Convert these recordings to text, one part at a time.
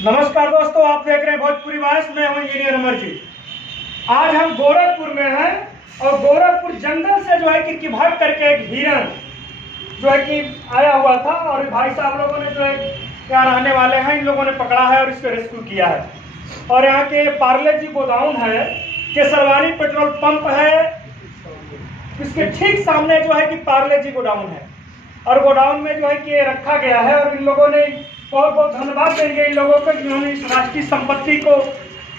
नमस्कार दोस्तों, आप देख रहे हैं भोजपुरी वॉइस में हूं इंजीनियर अमरजीत। आज हम गोरखपुर में हैं और गोरखपुर जंगल से जो है कि भाग करके एक हिरण जो है कि आया हुआ था और भाई साहब लोगों ने जो है यहाँ रहने वाले हैं, इन लोगों ने पकड़ा है और इसको रेस्क्यू किया है। और यहाँ के पार्ले जी गोडाउन है, केसरवानी पेट्रोल पंप है, इसके ठीक सामने जो है कि पार्ले जी गोडाउन है और गोडाउन में जो है कि रखा गया है। और इन लोगों ने बहुत बहुत धन्यवाद देंगे इन लोगों को, जिन्होंने इस राष्ट्रीय संपत्ति को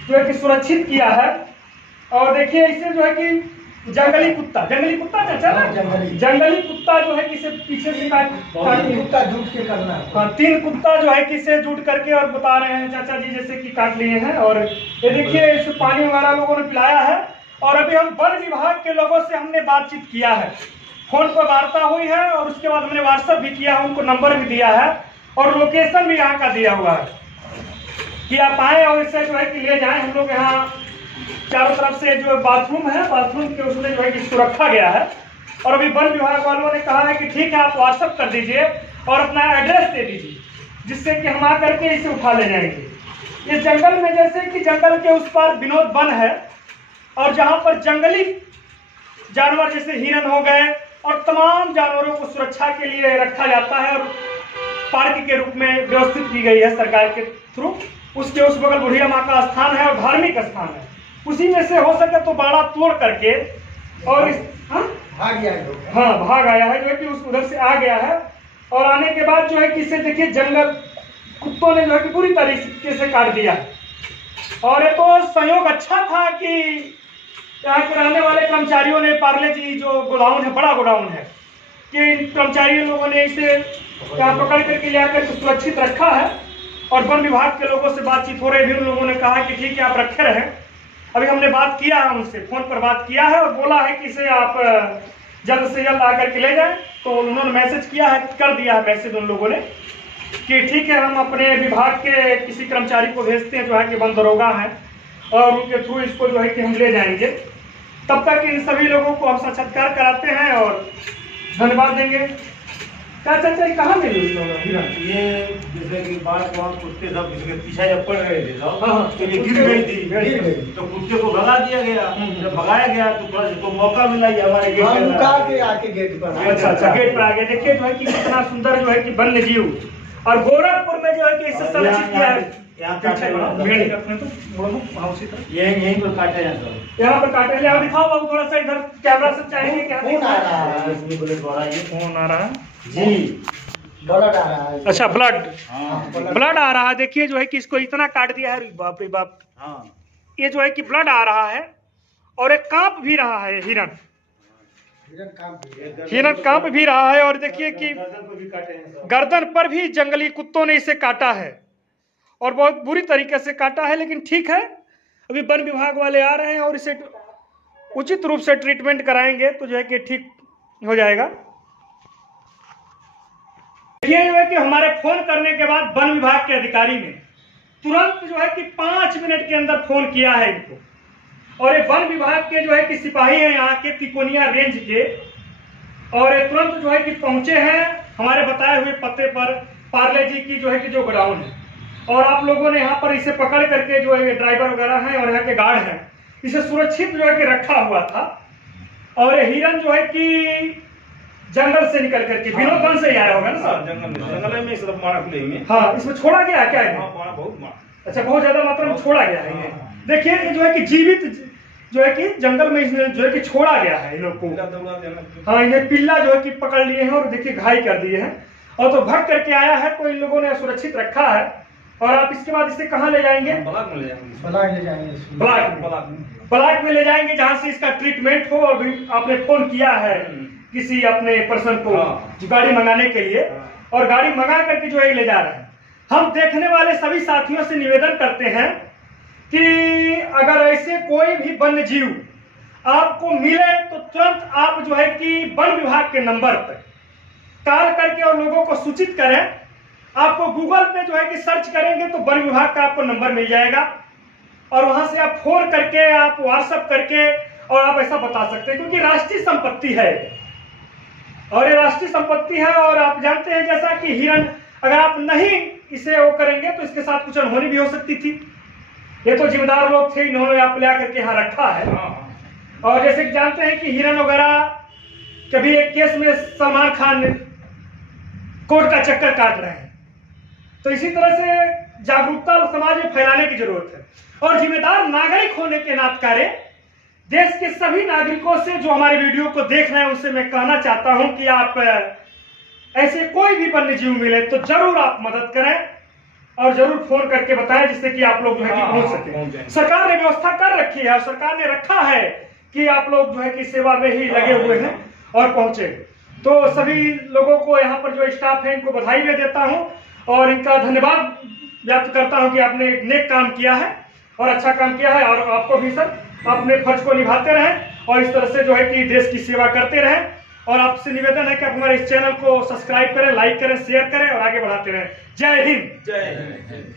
जो है कि सुरक्षित किया है। और देखिए इससे जो है कि जंगली कुत्ता चाचा ना, जंगली कुत्ता जो है कि इसे पीछे से कुत्ता जुट के करना है। हाँ, 3 कुत्ता जो है कि इसे जुट करके और बता रहे हैं चाचा जी जैसे कि काट लिए हैं। और ये देखिए इसे पानी वगैरह लोगों ने पिलाया है। और अभी हम वन विभाग के लोगों से हमने बातचीत किया है, फोन पर वार्ता हुई है और उसके बाद हमने व्हाट्सएप भी किया है, उनको नंबर भी दिया है और लोकेशन भी यहाँ का दिया हुआ है कि आप आए और इसे जो है कि ले जाएं। हम लोग यहाँ चारों तरफ से जो बाथरूम है, बाथरूम के उसमें जो है कि इसको रखा गया है। और अभी वन विभाग वालों ने कहा है कि ठीक है, आप व्हाट्सएप कर दीजिए और अपना एड्रेस दे दीजिए, जिससे कि हम आकर के इसे उठा ले जाएंगे। इस जंगल में जैसे कि जंगल के उस पार विनोद वन है और जहाँ पर जंगली जानवर जैसे हिरन हो गए और तमाम जानवरों को सुरक्षा के लिए रखा जाता है और पार्क के रूप में व्यवस्थित की गई है सरकार के थ्रू। उसके उस बगल बुढ़िया माँ का स्थान है और धार्मिक स्थान है, उसी में से हो सके तो बाड़ा तोड़ करके और भाग आया है जो है कि उस उधर से आ गया है। और आने के बाद जो है कि इसे देखिए जंगल कुत्तों ने जो है कि पूरी तरीके से काट दिया। और ये तो संयोग अच्छा था कि यहाँ के रहने वाले कर्मचारियों ने, पार्ले जी जो गोडाउन है, बड़ा गोडाउन है, कि कर्मचारी लोगों ने इसे यहाँ पकड़ करके ले आकर सुरक्षित रखा है। और वन विभाग के लोगों से बातचीत हो रही है, उन लोगों ने कहा कि ठीक है आप रखे रहें। अभी हमने बात किया है उनसे, फोन पर बात किया है और बोला है कि इसे आप जल्द से जल्द आकर के ले जाएं। तो उन्होंने मैसेज किया है, कर दिया है मैसेज उन लोगों ने कि ठीक है, हम अपने विभाग के किसी कर्मचारी को भेजते हैं जो है कि वन दरोगा हैं और उनके थ्रू इसको जो है कि हम ले जाएंगे। तब तक इन सभी लोगों को हम साक्षात्कार कराते हैं और धन्यवाद देंगे। चाचा कहाँ मिली हिरण? ये जैसे कि बाढ़ कुत्ते सब इसके पीछे जब पड़ रहे थे तो ये गिर गई थी, तो कुत्ते को भगा दिया गया। जब भगाया गया तो थोड़ा इसको मौका मिला ये हमारे गेट पे आके गेट पर। अच्छा, गेट पर आगे देखिए जो है कि कितना सुंदर जो है कि वन्य जीव और गोरखपुर में जो है कि इसे संरक्षित किया है। यहाँ काटे यहीं पर काटे हैं सब, यहाँ पर काटे हैं। यहाँ दिखाओ बाबू थोड़ा सा, इधर कैमरा से चाहेंगे क्या? फोन आ रहा है, फोन आ रहा है जी, ब्लड आ रहा है। अच्छा, ब्लड आ रहा है। देखिए जो है कि इसको इतना काट दिया है, बाप रे बाप। हाँ, ये जो है कि ब्लड आ रहा है और एक कांप भी रहा है हिरण कांप भी रहा है। और देखिए कि गर्दन पर भी जंगली कुत्तों ने इसे काटा है और बहुत बुरी तरीके से काटा है। लेकिन ठीक है, अभी वन विभाग वाले आ रहे हैं और इसे उचित रूप से ट्रीटमेंट कराएंगे तो जो है कि ठीक हो जाएगा। देखिए जो है कि हमारे फोन करने के बाद वन विभाग के अधिकारी ने तुरंत जो है कि 5 मिनट के अंदर फोन किया है इनको। और ये वन विभाग के जो है कि सिपाही हैं यहाँ के तिकोनिया रेंज के, और ये तुरंत जो है कि पहुंचे हैं हमारे बताए हुए पते पर पार्ले जी की जो है कि जो गोडाउन है। और आप लोगों ने यहाँ पर इसे पकड़ करके जो है ड्राइवर वगैरह हैं और यहाँ के गार्ड हैं, इसे सुरक्षित जो है कि रखा हुआ था। और ये हिरण जो है कि जंगल से निकल करके विनोद वन से ही आया होगा ना सर? जंगल में सब मारा खुलेंगे। हाँ, इसमें छोड़ा गया क्या है? बहुत मारा। अच्छा, बहुत ज्यादा मात्रा में छोड़ा गया है ये। देखिए जो है कि जीवित जो है कि जंगल में इसमें जो है कि छोड़ा गया है इन लोग को। हाँ, इन्हें पिल्ला जो है कि पकड़ लिए हैं और देखिए घायल कर दिए हैं। और तो भाग करके आया है तो इन लोगों ने सुरक्षित रखा है। और आप इसके बाद इसे कहाँ ले जाएंगे? ब्लॉक में ले जाएंगे। ब्लॉक में ले जाएंगे जहाँ से इसका ट्रीटमेंट हो। और आपने फोन किया है किसी अपने पर्सन को गाड़ी मंगाने के लिए, और गाड़ी मंगा करके जो है ले जा रहे हैं। हम देखने वाले सभी साथियों से निवेदन करते हैं कि अगर ऐसे कोई भी वन्य जीव आपको मिले तो तुरंत आप जो है कि वन विभाग के नंबर पर कॉल करके और लोगों को सूचित करें। आपको गूगल पे जो है कि सर्च करेंगे तो वन विभाग का आपको नंबर मिल जाएगा और वहां से आप फोन करके, आप व्हाट्सएप करके और आप ऐसा बता सकते हैं, क्योंकि राष्ट्रीय संपत्ति है और ये राष्ट्रीय संपत्ति है। और आप जानते हैं जैसा कि हिरण अगर आप नहीं इसे वो करेंगे तो इसके साथ कुछ अनहोनी भी हो सकती थी। ये तो जिम्मेदार लोग थे, इन्होंने आप ले करके यहाँ रखा है। और जैसे कि जानते हैं कि हिरन वगैरह कभी एक केस में सलमान खान कोर्ट का चक्कर काट रहे हैं, तो इसी तरह से जागरूकता समाज में फैलाने की जरूरत है। और जिम्मेदार नागरिक होने के नाते देश के सभी नागरिकों से जो हमारे वीडियो को देख रहे हैं उनसे मैं कहना चाहता हूं कि आप ऐसे कोई भी वन्य जीव मिले तो जरूर आप मदद करें और जरूर फोन करके बताएं, जिससे कि आप लोग जो है कि पहुंच सके। सरकार ने व्यवस्था कर रखी है और सरकार ने रखा है कि आप लोग जो है कि सेवा में ही लगे हुए हैं और पहुंचे। तो सभी लोगों को यहाँ पर जो स्टाफ है इनको बधाई मैं देता हूँ और इनका धन्यवाद व्यक्त करता हूँ कि आपने एक नेक काम किया है और अच्छा काम किया है। और आपको भी सर अपने फर्ज को निभाते रहें और इस तरह से जो है कि देश की सेवा करते रहें। और आपसे निवेदन है कि आप हमारे इस चैनल को सब्सक्राइब करें, लाइक करें, शेयर करें और आगे बढ़ाते रहें। जय हिंद। जय हिंद।